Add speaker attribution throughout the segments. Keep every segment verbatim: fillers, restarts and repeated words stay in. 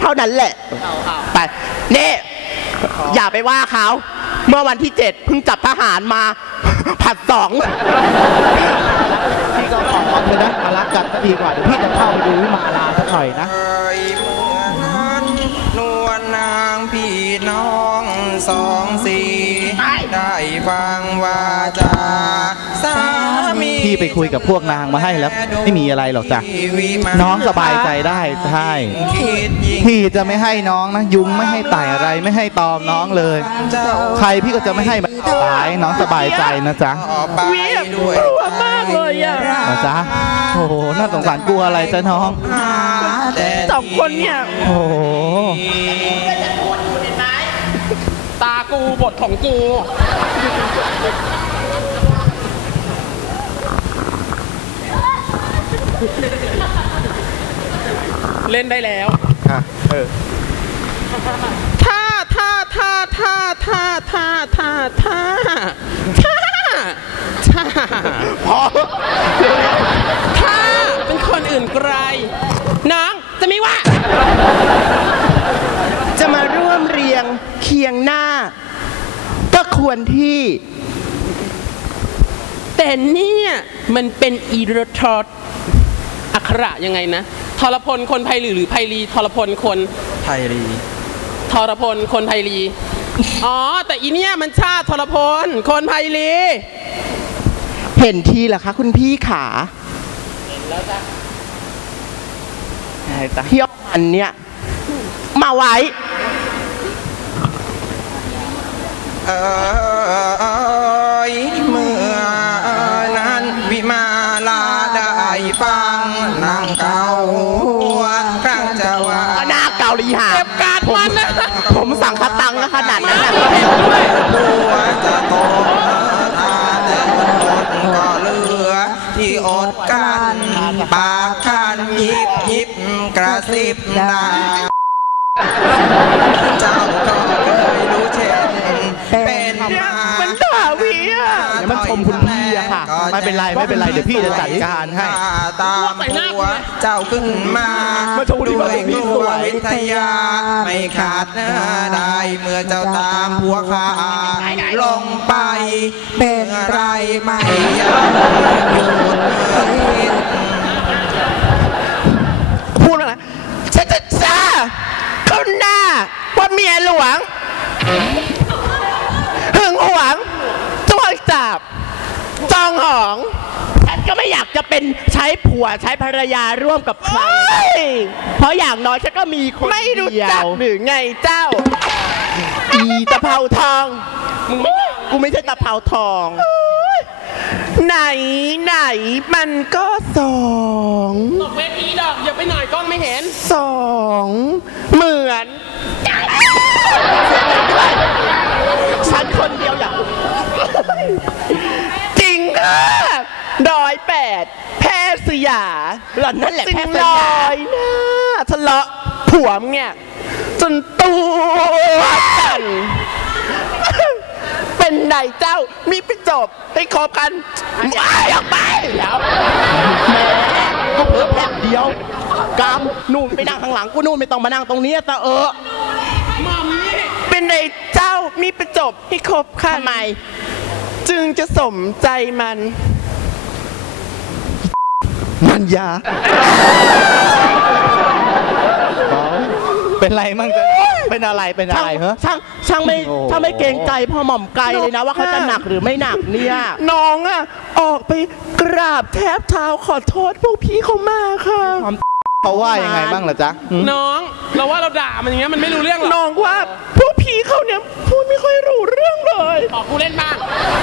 Speaker 1: ท่านั้นแหละไปนี่อย่าไปว่าเขาเมื่อวันที่เจ็ดเพิ่งจับทหารมาผัดสอง
Speaker 2: พี่ก็ขอความเลยนะมารักกันก็ดีกว่าเดี๋ยวพี่จะเข้าไปดูวิมาลาสักหน่อยนะ
Speaker 3: นวลนางพี่น้องสองสี่ได้ฟังว่าจาสามี
Speaker 2: พี่ไปคุยกับพวกนางมาให้แล้วไม่มีอะไรหรอกจ้ะน้องสบายใจได้ใช่พี่จะไม่ให้น้องนะยุงไม่ให้ไต่อะไรไม่ให้ตอมน้องเลยใครพี่ก็จะไม่ให้มันตายน้องสบายใจนะจ๊ะ
Speaker 1: วิกลัวมากเลยอ่ะ
Speaker 2: นะจ๊ะโอ้โหน่าสงสารกลัวอะไรจ๊ะน้อง
Speaker 1: สองคนเนี่ย
Speaker 2: โอ้โห
Speaker 1: ตากูบทของกูเล่นได้แล้วเออท่าท่าท่าท่าท่าท่าท่าท่าท่าท่าพอท่าเป็นคนอื่นไกลน้องจะไม่ว่าจะมาร่วมเรียงเคียงหน้าก็ควรที่แต่เนี่ยมันเป็นอีรทอดอักขระยังไงนะทรพลคนไพลีหรือไพลีทรพลคน
Speaker 3: ไพลี
Speaker 1: ทรพลคนไพลีอ๋อแต่อีเนี่ยมันชาติทรพลคนไพลีเห็นทีเหรอคะคุณพี่ขาเห็นแล้วจ้ะเที่ยวอันเนี้ยมาไว้
Speaker 3: เอ่ยเมื่อนั้นวิมาลาได้ฟังนางเก่าครั้งจะว่า
Speaker 1: หน้าเกาหลีหาเก็บการมันนะผมสั่งคาตังนะขนาดนั้นนะ
Speaker 3: ตัวจะโตทานแต่คนอดก็เหลือที่อดกันปากคันยิบยิบกระซิบด่าเจ้าก็เคยรู้เช่นเป็นมา
Speaker 1: มันด่าวีอ่ะ
Speaker 2: เดี๋ยวมันชมคุณพี่อะค่ะไม่เป็นไรไม่เป็นไรเดี๋ยวพี่จะจัดการให้
Speaker 3: ตามตัวเจ้าขึ้นมาด้วยตัววิทยาไม่ขาดเนื้อได้เมื่อเจ้าตามหัวขาลงไปเป็นไรไม่ยอมหยุด
Speaker 1: พูดอะไรช้าช้าช้าคุณหน้าว่าเมียหลวงหึงหวงจ้วงจับจองหองฉันก็ไม่อยากจะเป็นใช้ผัวใช้ภรรยาร่วมกับใครเพราะอย่างน้อยฉันก็มีคนไม่รู้จักหรือไงเจ้าอีตะเภาทองกูไม่ใช่ตะเภาทองไหนไหนมันก็สองตกเวทีดอกอย่าไปหน่อยกล้องไม่เห็นสองเหมือนฉันคนเดียวอย่างจริงค่ะร้อยแปดแพทย์สยาหล่อนนั่นแหละแพทย์สยาลอยหน้าทะเลาะผัวมึงเนี่ยจนตัวสั่นเป็นไหนเจ้ามีไปจบให้คบกันไม่ออกไปเดี๋ยวแม่ก็เพิ่มแป๊บเดียวกำนู่นไปนั่งข้างหลังกูนู่นไม่ต้องมานั่งตรงนี้แต่เออเป็นไหนเจ้ามีไปจบให้คบกันทำไมจึงจะสมใจมัน
Speaker 2: มันยาเป็นไรมั่งจะเป็นอะไรเป็นอะไรเหรอ
Speaker 1: ช่างช่างไม่ช่างไม่เกรงใจพ่อหม่อมไกลเลยนะว่าเขาจะหนักหรือไม่หนักเนี่ยน้องอ่ะออกไปกราบแทบเท้าขอโทษพวกพี่เขามาค่ะ
Speaker 2: เขาว่ายังไงบ้างล่ะจ๊ะ
Speaker 1: น้องเราว่าเราด่ามันอย่างเงี้ยมันไม่รู้เรื่องหรอกน้องว่าพวกพี่เขาเนี่ยพูดไม่ค่อยรู้เรื่องเลยขอกูเล่นบ้าง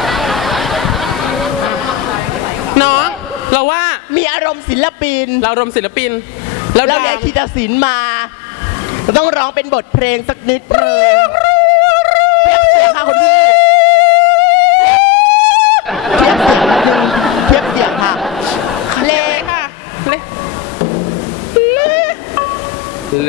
Speaker 1: น้องเราว่ามีอารมณ์ศิลปินเราอารมณ์ศิลปินแล้วเราเรียกคีตศิลป์มาเราต้องร้องเป็นบทเพลงสักนิดนึงเทียบเสียงค่ะคุณพี่เทียบเสียงนิดนึงเทียบเสียงค่ะเลค่ะเลเล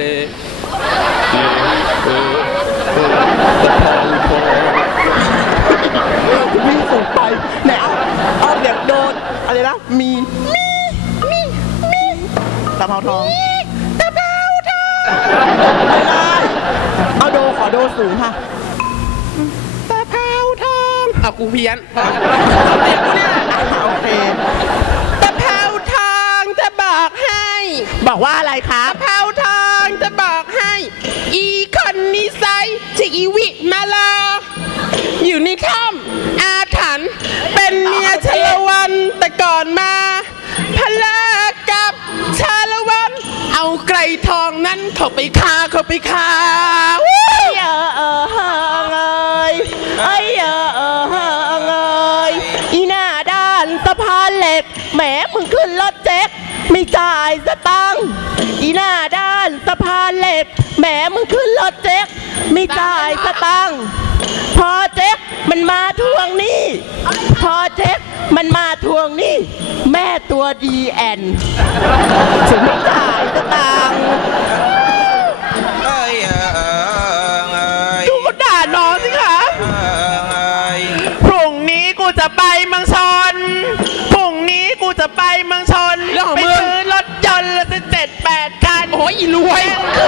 Speaker 1: วิ่งสูงไปไหนเอาเอาเด็กโดนอะไรนะมีมีมีมีตะเภาทองตะเภาทองเอาโดขอโดสูงค่ะ
Speaker 4: ตะเภาทองเอากูเพี้ยน
Speaker 1: โอเค
Speaker 4: ตะเภาทองจะบอกให้
Speaker 1: บอกว่าอะไรครับ
Speaker 4: ตะเภาทองจะบอกให้ อีคนนิสัยชื่ออีวิมาลาอยู่ในถ้ำอาถรรพ์เป็นเมียชาละวันแต่ก่อนมาพลากับชาละวันเอาไกรทองนั้นเข้าไปฆ่าเข้าไปฆ่า
Speaker 1: เอ้ยเออเออเฮงเอ้ยเอ้ยเออเออเฮงเอ้ยอีหน้าด้านสะพานเหล็กแหมมึงขึ้นรถเจ๊กไม่จ่ายสตังค์อีหน้าด้านสะพานเหล็กแหมมึงขึ้นรถเจ๊กไม่จ่ายสตังค์พอเจ๊กมันมาทวงหนี้พอเจ๊กมันมาทวงหนี้แม่ตัวดีแอนถึงไม่จ่ายสตังค์
Speaker 3: เอ้ยเอ้ยเอ้ย
Speaker 4: กูก็ด่าน้องสิคะ
Speaker 3: เอ้ย
Speaker 4: พรุ่งนี้กูจะไปเมืองชนพรุ่งนี้กูจะไปเมืองชนไปซื้อรถยนต์ละสิเจ็ดแปดคันโอ้ยอีรวย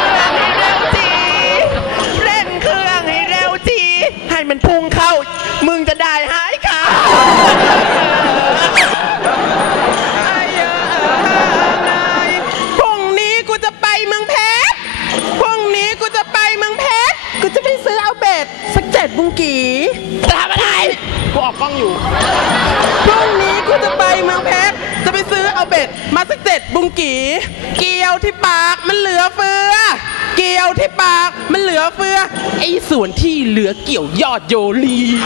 Speaker 4: เร่งเครื่องให้เร็วจีเร่งเครื่องให้เร็วจีให้มันพุ่งเข้า มึงจะได้หายขาพรุ่งนี้กูจะไปเมืองเพชรพรุ่งนี้กูจะไปเมืองเพชรกูจะไปซื้อเอาเบ็ดสักเจ็ดบุงกีจะทำอะไรกูออกกล้องอยู่พรุ่งนี้กูจะไปเมืองเพชรจะไปซื้อเอาเบ็ดมาสักเจ็ดบุงกีเกี่ยวที่ปากมันเหลือเฟือเกี่ยวที่ปากมันเหลือเฟือไอ้ส่วนที่เหลือเกี่ยวยอดโยลี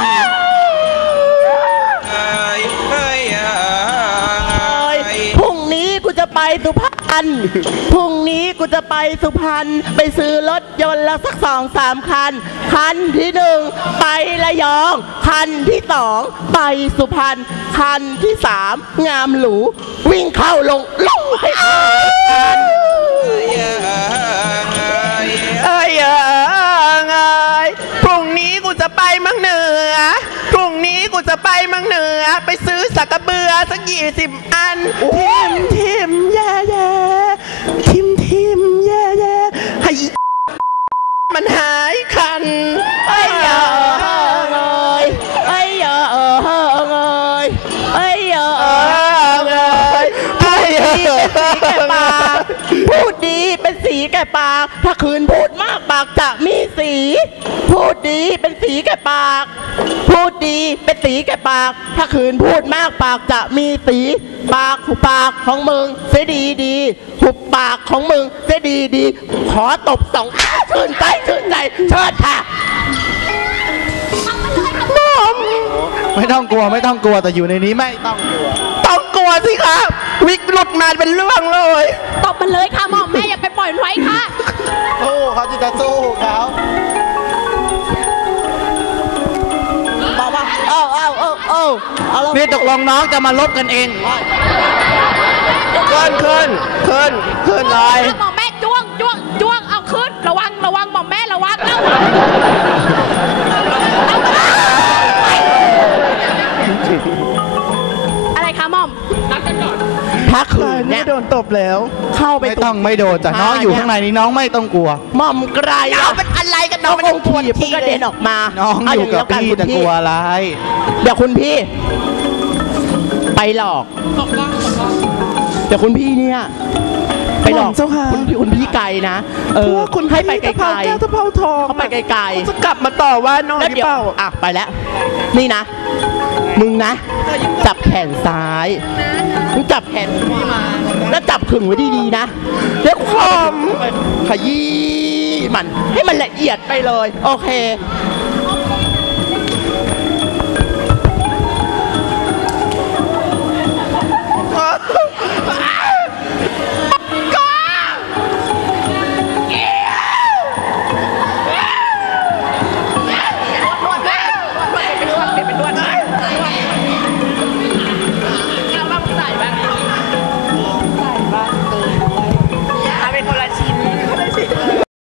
Speaker 3: เอ้ยเอ้ยเอ้ย
Speaker 1: พรุ่งนี้กูจะไปสุพรรณ พรุ่งนี้กูจะไปสุพรรณ ไปซื้อรถยนต์ละสักสองสามคัน คันที่หนึ่งไประยอง คันที่สองไปสุพรรณ คันที่สามงามหรู วิ่งเข้าลงลงให้ทัน
Speaker 3: เอ้ยเอ้ย
Speaker 4: เอ้ยเอ้ยเอ้ยพรุ่งนี้กูจะไปเมืองเหนือ พรุ่งนี้กูจะไปเมืองเหนือ ไปซื้อสักกระเบือสักยี่สิบอัน ทิมทิมแย่แย่ทิมทิมแย่แย่ให้อีมันหายคัน
Speaker 1: ไอ้ยาเอ้ยไอ้ยาเอ้ยไอ้ยาเอ้ย
Speaker 4: เอ้ยเอ้ย
Speaker 1: พูดดีเป็นสีแก่ปาก ถ้าคืนพูดมากปากจะมีสี พูดดีเป็นสีแก่ปาก พูดดีเป็นสีแก่ปาก ถ้าคืนพูดมากปากจะมีสี ปากหุบปากของมึงเสียดีดีหุบปากของมึงเสียดีดีขอตบสองอ้าชื่นใจชื่นใจเชิดค่ะ
Speaker 2: ไม่ต้องกลัวไม่ต้องกลัวแต่อยู่ในนี้ไม่ต้องกลัว
Speaker 4: ต้องกลัวสิครับ วิกหลุดมาเป็นเรื่องเลย
Speaker 5: ตบมันเลยค่ะหม่อมแม่อย่าไปปล่อยมันไว้ค่ะ
Speaker 2: สู้เขาจะจะสู้เขา
Speaker 1: บอกว่าเอ้าเอ้าเอ้าเอ้าเอาแล้ว
Speaker 2: นี่ตกลงน้องจะมาลบกันเอง
Speaker 4: ขึ้นขึ้นขึ้นขึ้นเลย
Speaker 5: หม่อมแม่จ้วงจ้วงจ้วงเอาขึ้นระวังระวังหม่อมแม่ระวังเอาเอาอะไรคะหม่อม
Speaker 1: ถ้าคืนเนี่ย
Speaker 4: โดนตบแล้ว
Speaker 1: เข้าไป
Speaker 2: ไม่ต้องไม่โดนจ้ะน้องอยู่ข้างในนี้น้องไม่ต้องกลัว
Speaker 1: หม่อมไกร
Speaker 4: เอาเป็นอะไรกัน
Speaker 1: น้
Speaker 4: น้
Speaker 1: อ
Speaker 4: อง ง
Speaker 1: องค์ถีบมึงกระเด็นออกมา
Speaker 2: น้องอยู่กับพี่จะกลัวอะไร
Speaker 1: เดี๋ยวคุณพี่ ไปหลอก เดี๋ยวคุณพี่เนี่ยไปหลอก
Speaker 4: เจ้าค่ะ
Speaker 1: คุณพี่คุณพี่ไก่นะเออให้ไปไกล
Speaker 4: ตะเภาแก้วตะเภาทอง
Speaker 1: ๆเขาไปไกล
Speaker 4: จะกลับมาต่อว่าน้อง
Speaker 1: ๆแล้ว
Speaker 4: หรือ
Speaker 1: เดี๋ยว
Speaker 4: เปล่า
Speaker 1: อ่ะไปแล้ว นี่นะ มึงนะ จับแขนซ้ายมึงจับแขนขวาแล้วจับขึงไว้ดีๆนะแล้วคอมขยี้มันให้มันละเอียดไปเลย โอเค